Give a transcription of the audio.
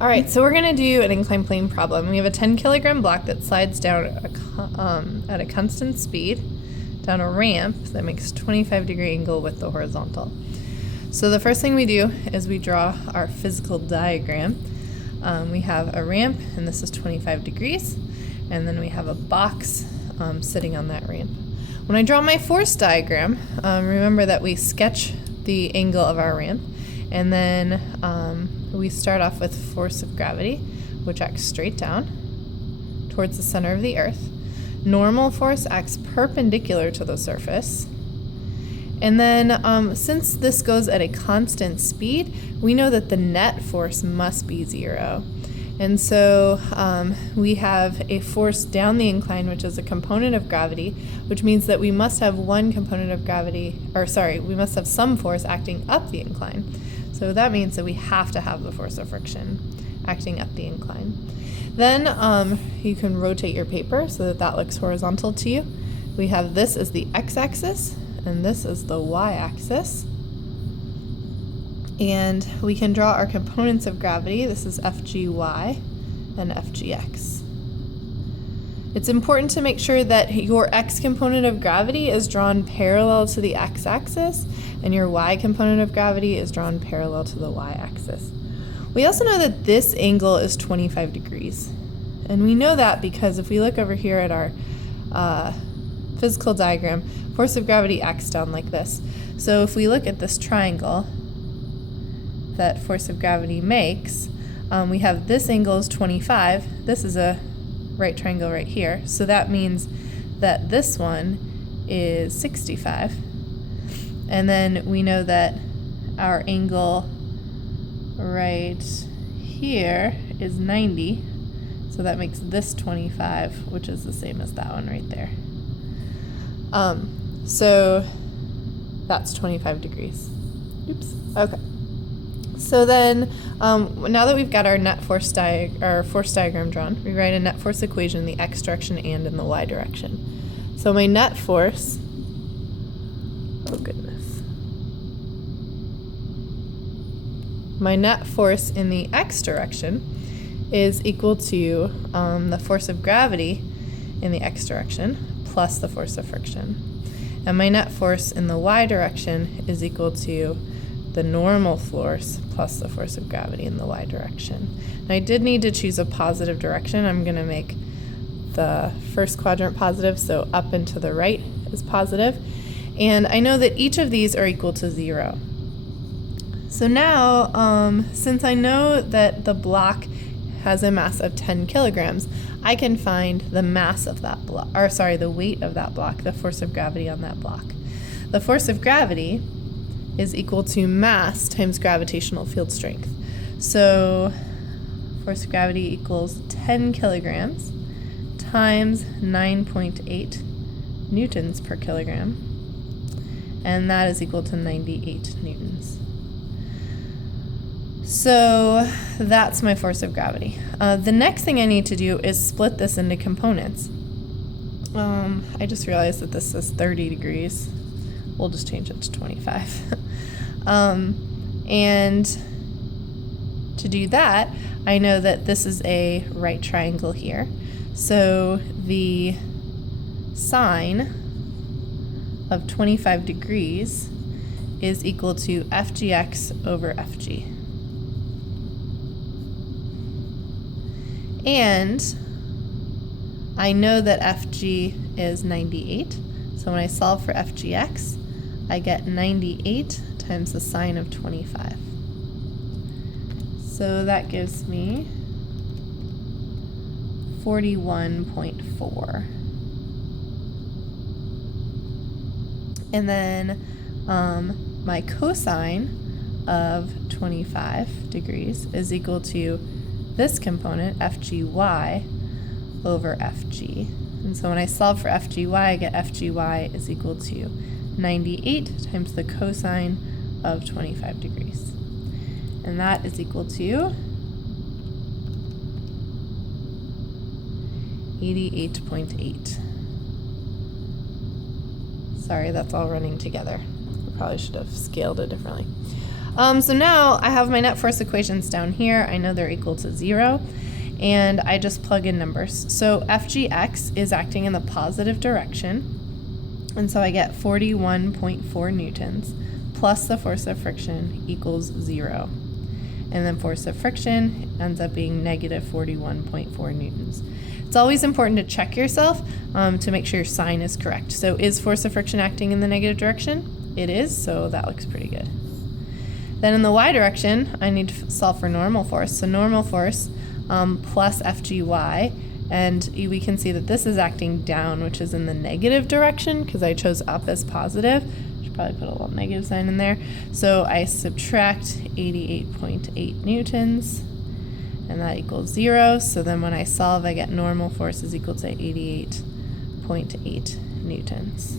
All right, so we're gonna do an inclined plane problem. We have a 10-kilogram block that slides down at a constant speed down a ramp that makes a 25-degree angle with the horizontal. So the first thing we do is we draw our physical diagram. We have a ramp, and this is 25 degrees, and then we have a box sitting on that ramp. When I draw my force diagram, remember that we sketch the angle of our ramp, and then we start off with force of gravity, which acts straight down towards the center of the earth. Normal force acts perpendicular to the surface. And then since this goes at a constant speed, we know that the net force must be 0. And so we have a force down the incline, which is a component of gravity, which means that we must have one component of gravity, we must have some force acting up the incline. So that means that we have to have the force of friction acting up the incline. Then you can rotate your paper so that that looks horizontal to you. We have this as the x-axis, and this is the y-axis. And we can draw our components of gravity. This is FGY and FGX. It's important to make sure that your x component of gravity is drawn parallel to the x-axis, and your y component of gravity is drawn parallel to the y-axis. We also know that this angle is 25 degrees. And we know that because if we look over here at our physical diagram, force of gravity acts down like this. So if we look at this triangle that force of gravity makes, we have this angle is 25. This is a right triangle right here. So that means that this one is 65. And then we know that our angle right here is 90. So that makes this 25, which is the same as that one right there. So that's 25 degrees. Oops. Okay. So then, now that we've got our net force force diagram drawn, we write a net force equation in the x direction and in the y direction. So my net force, oh goodness, my net force in the x direction is equal to the force of gravity in the x direction plus the force of friction. And my net force in the y direction is equal to the normal force plus the force of gravity in the y direction. And I did need to choose a positive direction. I'm going to make the first quadrant positive, so up and to the right is positive. And I know that each of these are equal to 0. So now, since I know that the block has a mass of 10 kilograms, I can find the mass of that block, the weight of that block, the force of gravity on that block. The force of gravity is equal to mass times gravitational field strength. So force of gravity equals 10 kilograms times 9.8 newtons per kilogram, and that is equal to 98 newtons. So that's my force of gravity. The next thing I need to do is split this into components. I just realized that this is 30 degrees. We'll just change it to 25. And to do that, I know that this is a right triangle here. So the sine of 25 degrees is equal to FGX over FG. And I know that FG is 98. So when I solve for FGX, I get 98 times the sine of 25. So that gives me 41.4. And then my cosine of 25 degrees is equal to this component, FGY, over FG. And so when I solve for FGY, I get FGY is equal to 98 times the cosine of 25 degrees. And that is equal to 88.8. Sorry, that's all running together. I probably should have scaled it differently. So now I have my net force equations down here. I know they're equal to 0, and I just plug in numbers. So FGX is acting in the positive direction, and so I get 41.4 newtons plus the force of friction equals 0. And then force of friction ends up being negative 41.4 newtons. It's always important to check yourself to make sure your sign is correct. So is force of friction acting in the negative direction? It is, so that looks pretty good. Then in the y direction, I need to solve for normal force. So normal force plus FGY, and we can see that this is acting down, which is in the negative direction because I chose up as positive. Should probably put a little negative sign in there. So I subtract 88.8 newtons, and that equals 0. So then when I solve, I get normal force is equal to 88.8 newtons.